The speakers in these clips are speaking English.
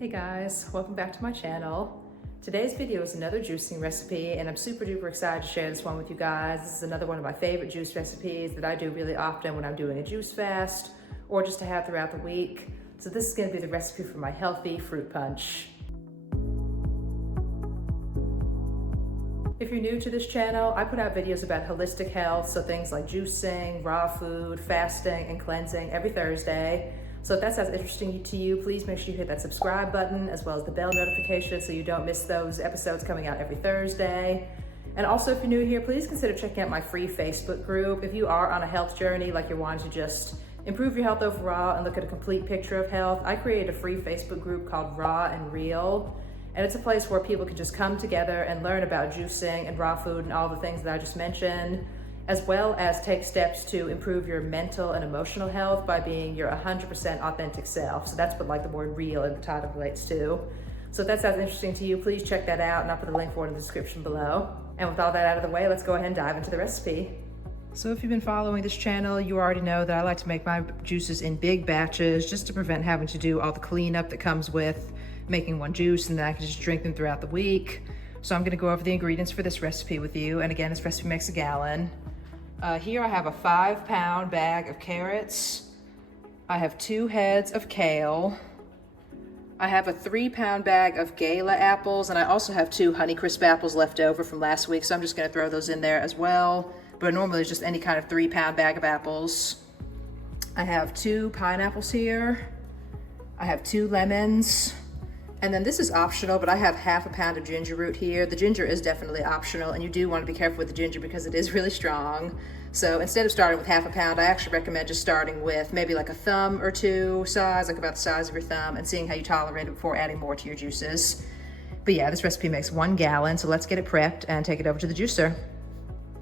Hey guys, welcome back to my channel. Today's video is another juicing recipe and I'm super duper excited to share this one with you guys. This is another one of my favorite juice recipes that I do really often when I'm doing a juice fast or just to have throughout the week. So this is going to be the recipe for my healthy fruit punch. If you're new to this channel, I put out videos about holistic health, so things like juicing, raw food, fasting, and cleansing every Thursday. So if that sounds interesting to you, please make sure you hit that subscribe button as well as the bell notification so you don't miss those episodes coming out every Thursday. And also, if you're new here, please consider checking out my free Facebook group. If you are on a health journey, like you're wanting to just improve your health overall and look at a complete picture of health, I created a free Facebook group called Raw and Real. And it's a place where people can just come together and learn about juicing and raw food and all the things that I just mentioned, as well as take steps to improve your mental and emotional health by being your 100% authentic self. So that's what like the word real in the title relates to. So if that sounds interesting to you, please check that out and I'll put a link for it in the description below. And with all that out of the way, let's go ahead and dive into the recipe. So if you've been following this channel, you already know that I like to make my juices in big batches just to prevent having to do all the cleanup that comes with making one juice, and then I can just drink them throughout the week. So I'm gonna go over the ingredients for this recipe with you. And again, this recipe makes a gallon. Here I have a 5-pound bag of carrots. I have 2 heads of kale. I have a 3-pound bag of gala apples, and I also have 2 Honeycrisp apples left over from last week, so I'm just gonna throw those in there as well. But normally it's just any kind of 3-pound bag of apples. I have 2 pineapples here. I have 2 lemons. And then this is optional, but I have half a pound of ginger root here. The ginger is definitely optional, and you do want to be careful with the ginger because it is really strong. So instead of starting with half a pound, I actually recommend just starting with maybe like a thumb or 2 size, like about the size of your thumb, and seeing how you tolerate it before adding more to your juices. But yeah, this recipe makes 1 gallon, so let's get it prepped and take it over to the juicer.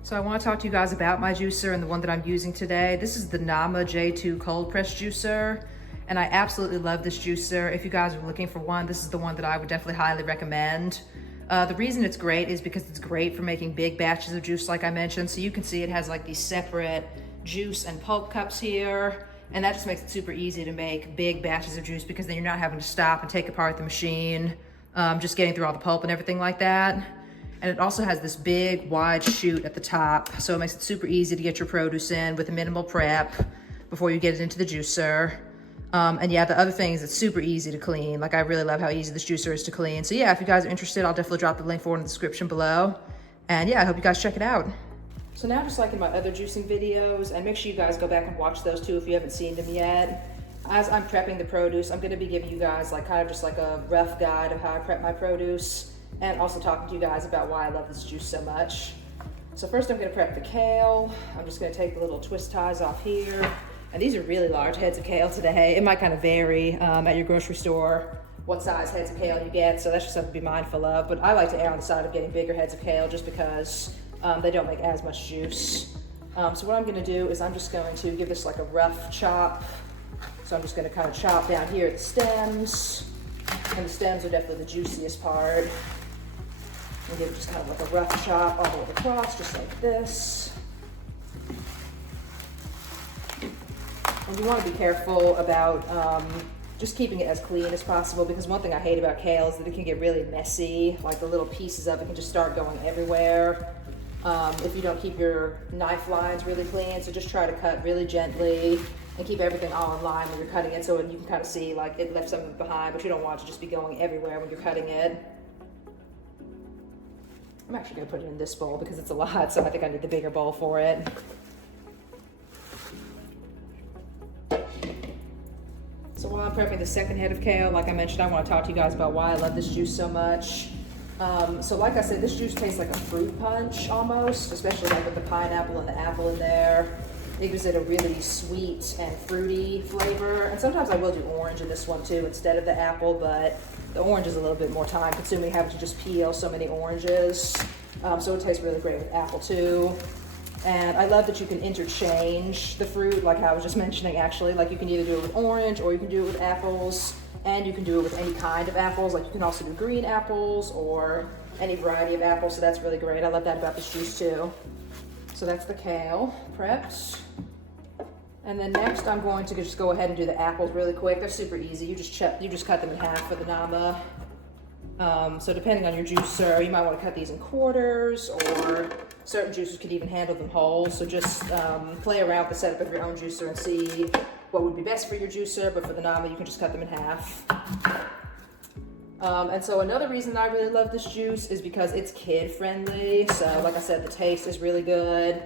So I want to talk to you guys about my juicer and the one that I'm using today. This is the Nama J2 cold press juicer. And I absolutely love this juicer. If you guys are looking for one, this is the one that I would definitely highly recommend. The reason it's great is because it's great for making big batches of juice, like I mentioned. So you can see it has like these separate juice and pulp cups here. And that just makes it super easy to make big batches of juice because then you're not having to stop and take apart the machine, just getting through all the pulp and everything like that. And it also has this big wide chute at the top. So it makes it super easy to get your produce in with a minimal prep before you get it into the juicer. And yeah, the other thing is it's super easy to clean. Like I really love how easy this juicer is to clean. So yeah, if you guys are interested, I'll definitely drop the link for it in the description below. And yeah, I hope you guys check it out. So now, just like in my other juicing videos, and make sure you guys go back and watch those too if you haven't seen them yet. As I'm prepping the produce, I'm gonna be giving you guys like kind of just like a rough guide of how I prep my produce, and also talking to you guys about why I love this juice so much. So first I'm gonna prep the kale. I'm just gonna take the little twist ties off here. And these are really large heads of kale today. It might kind of vary at your grocery store what size heads of kale you get, so that's just something to be mindful of. But I like to err on the side of getting bigger heads of kale just because they don't make as much juice. So what I'm gonna do is I'm just going to give this like a rough chop. So I'm just gonna kind of chop down here at the stems. And the stems are definitely the juiciest part. And give it just kind of like a rough chop all the way across, just like this. And you want to be careful about just keeping it as clean as possible, because one thing I hate about kale is that it can get really messy. Like the little pieces of it can just start going everywhere if you don't keep your knife lines really clean. So just try to cut really gently and keep everything all in line when you're cutting it, so you can kind of see like it left something behind, but you don't want it to just be going everywhere when you're cutting it. I'm actually going to put it in this bowl because it's a lot, so I think I need the bigger bowl for it. So while I'm prepping the second head of kale, like I mentioned, I want to talk to you guys about why I love this juice so much. So like I said, this juice tastes like a fruit punch almost, especially like with the pineapple and the apple in there. It gives it a really sweet and fruity flavor. And sometimes I will do orange in this one too instead of the apple, but the orange is a little bit more time consuming, having to just peel so many oranges. So it tastes really great with apple too. And I love that you can interchange the fruit, like I was just mentioning actually. Like you can either do it with orange or you can do it with apples, and you can do it with any kind of apples. Like you can also do green apples or any variety of apples, so that's really great. I love that about this juice too. So that's the kale prepped. And then next I'm going to just go ahead and do the apples really quick. They're super easy. You just cut them in half for the nama. So depending on your juicer, you might want to cut these in quarters, or certain juicers could even handle them whole. So just play around with the setup of your own juicer and see what would be best for your juicer. But for the nama, you can just cut them in half. And so another reason I really love this juice is because it's kid friendly. So like I said, the taste is really good.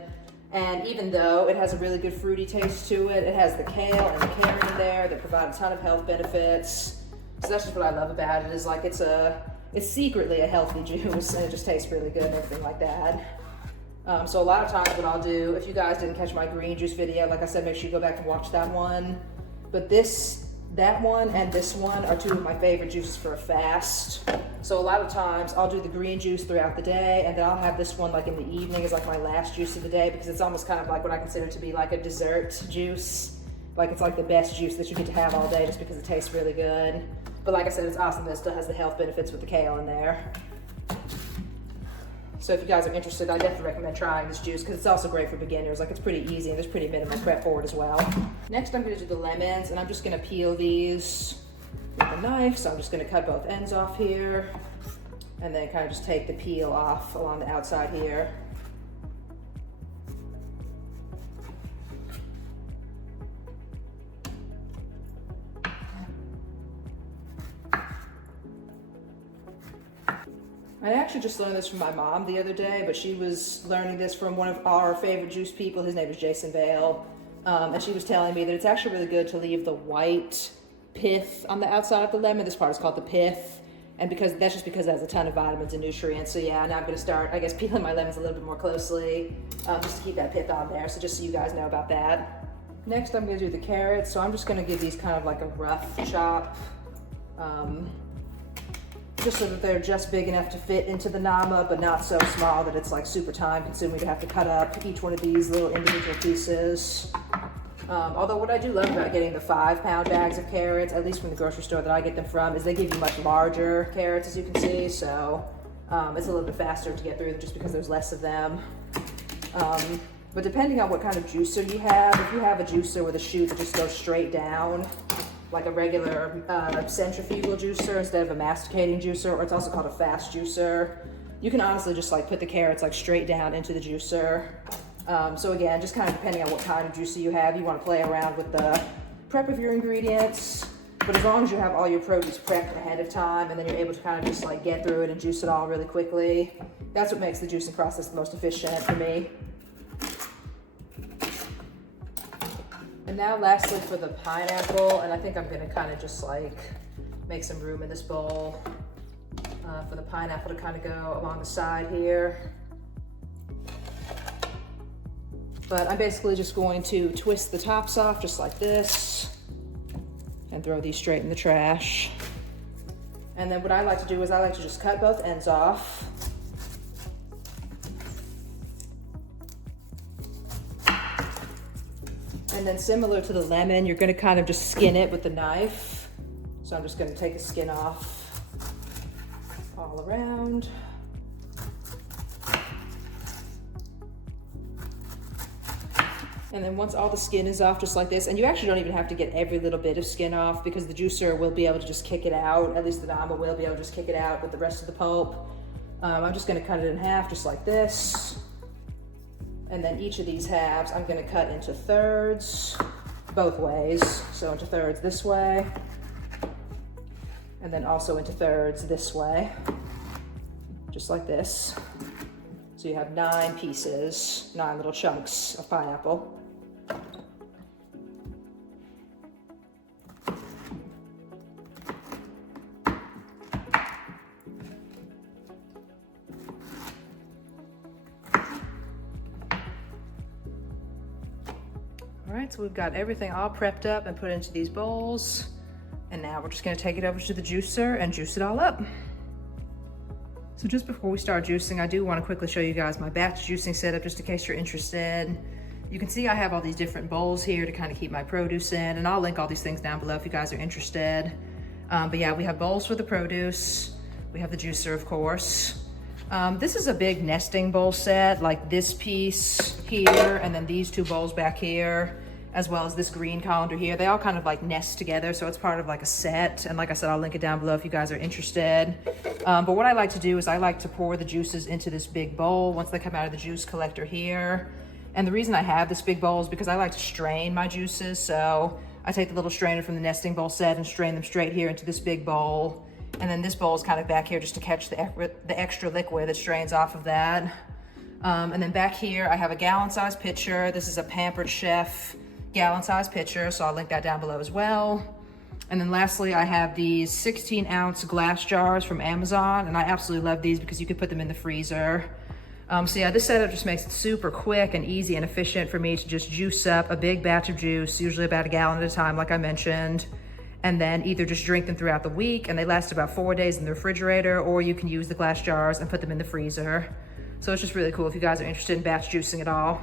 And even though it has a really good fruity taste to it, it has the kale and the carrot in there that provide a ton of health benefits. So that's just what I love about it, is like it's secretly a healthy juice, and it just tastes really good and everything like that. So a lot of times what I'll do, if you guys didn't catch my green juice video, like I said, make sure you go back and watch that one. But that one and this one are two of my favorite juices for a fast. So a lot of times I'll do the green juice throughout the day, and then I'll have this one like in the evening as like my last juice of the day, because it's almost kind of like what I consider to be like a dessert juice. Like it's like the best juice that you get to have all day just because it tastes really good. But like I said, it's awesome that it still has the health benefits with the kale in there. So if you guys are interested, I definitely recommend trying this juice because it's also great for beginners. Like it's pretty easy and there's pretty minimal prep for it as well. Next, I'm gonna do the lemons, and I'm just gonna peel these with a knife. So I'm just gonna cut both ends off here, and then kind of just take the peel off along the outside here. I actually just learned this from my mom the other day, but she was learning this from one of our favorite juice people. His name is Jason Bale. And she was telling me that it's actually really good to leave the white pith on the outside of the lemon. This part is called the pith. And that's just because it has a ton of vitamins and nutrients. So yeah, now I'm gonna start, I guess, peeling my lemons a little bit more closely, just to keep that pith on there. So just so you guys know about that. Next, I'm gonna do the carrots. So I'm just gonna give these kind of like a rough chop. Just so that they're just big enough to fit into the nama, but not so small that it's like super time consuming to have to cut up each one of these little individual pieces. Although what I do love about getting the 5-pound bags of carrots, at least from the grocery store that I get them from, is they give you much larger carrots, as you can see. So it's a little bit faster to get through just because there's less of them. But depending on what kind of juicer you have, if you have a juicer with a chute that just goes straight down, like a regular centrifugal juicer instead of a masticating juicer, or it's also called a fast juicer, you can honestly just like put the carrots like straight down into the juicer. So again, just kind of depending on what kind of juicer you have, you want to play around with the prep of your ingredients. But as long as you have all your produce prepped ahead of time, and then you're able to kind of just like get through it and juice it all really quickly, that's what makes the juicing process the most efficient for me. And now lastly for the pineapple, and I think I'm gonna kind of just like make some room in this bowl for the pineapple to kind of go along the side here. But I'm basically just going to twist the tops off just like this and throw these straight in the trash. And then what I like to do is I like to just cut both ends off. And then similar to the lemon, you're gonna kind of just skin it with the knife. So I'm just gonna take the skin off all around. And then once all the skin is off, just like this, and you actually don't even have to get every little bit of skin off because the juicer will be able to just kick it out. At least the nama will be able to just kick it out with the rest of the pulp. I'm just gonna cut it in half just like this. And then each of these halves, I'm gonna cut into thirds, both ways. So into thirds this way, and then also into thirds this way, just like this. So you have 9 pieces, 9 little chunks of pineapple. All right, so we've got everything all prepped up and put into these bowls. And now we're just gonna take it over to the juicer and juice it all up. So just before we start juicing, I do wanna quickly show you guys my batch juicing setup just in case you're interested. You can see I have all these different bowls here to kind of keep my produce in, and I'll link all these things down below if you guys are interested. But yeah, we have bowls for the produce. We have the juicer, of course. This is a big nesting bowl set, like this piece here, and then these 2 bowls back here. as well as this green colander here. They all kind of like nest together, so it's part of like a set. And like I said, I'll link it down below if you guys are interested. But what I like to do is I like to pour the juices into this big bowl once they come out of the juice collector here. And the reason I have this big bowl is because I like to strain my juices. So I take the little strainer from the nesting bowl set and strain them straight here into this big bowl. And then this bowl is kind of back here just to catch the extra liquid that strains off of that. And then back here, I have a gallon-sized pitcher. This is a Pampered Chef gallon-sized pitcher, so I'll link that down below as well. And then lastly, I have these 16-ounce glass jars from Amazon, and I absolutely love these because you can put them in the freezer. So yeah, this setup just makes it super quick and easy and efficient for me to just juice up a big batch of juice, usually about a gallon at a time, like I mentioned, and then either just drink them throughout the week, and they last about 4 days in the refrigerator, or you can use the glass jars and put them in the freezer. So it's just really cool if you guys are interested in batch juicing at all.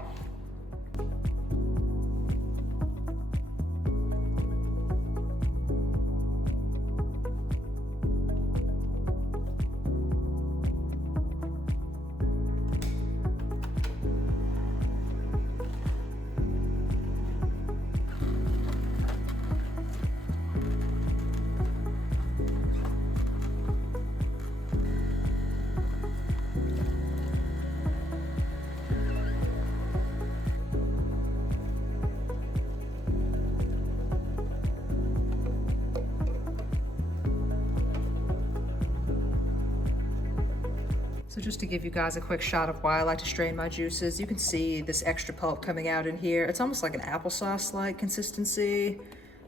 So just to give you guys a quick shot of why I like to strain my juices, you can see this extra pulp coming out in here. It's almost like an applesauce-like consistency.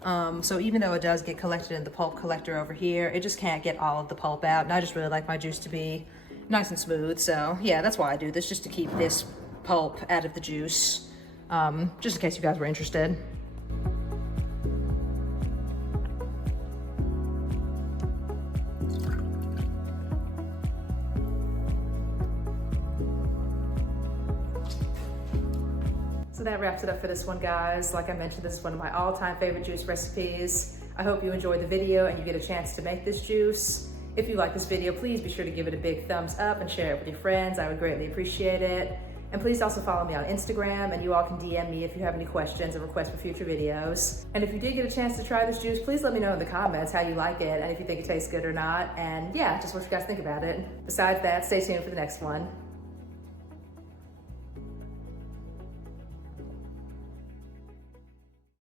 So even though it does get collected in the pulp collector over here, it just can't get all of the pulp out. And I just really like my juice to be nice and smooth. So yeah, that's why I do this, just to keep this pulp out of the juice, just in case you guys were interested. So that wraps it up for this one, guys. Like I mentioned, this is one of my all-time favorite juice recipes. I hope you enjoyed the video and you get a chance to make this juice. If you like this video, please be sure to give it a big thumbs up and share it with your friends. I would greatly appreciate it. And please also follow me on Instagram, and you all can DM me if you have any questions or requests for future videos. And if you did get a chance to try this juice, please let me know in the comments how you like it and if you think it tastes good or not. And yeah, just what you guys think about it. Besides that, stay tuned for the next one.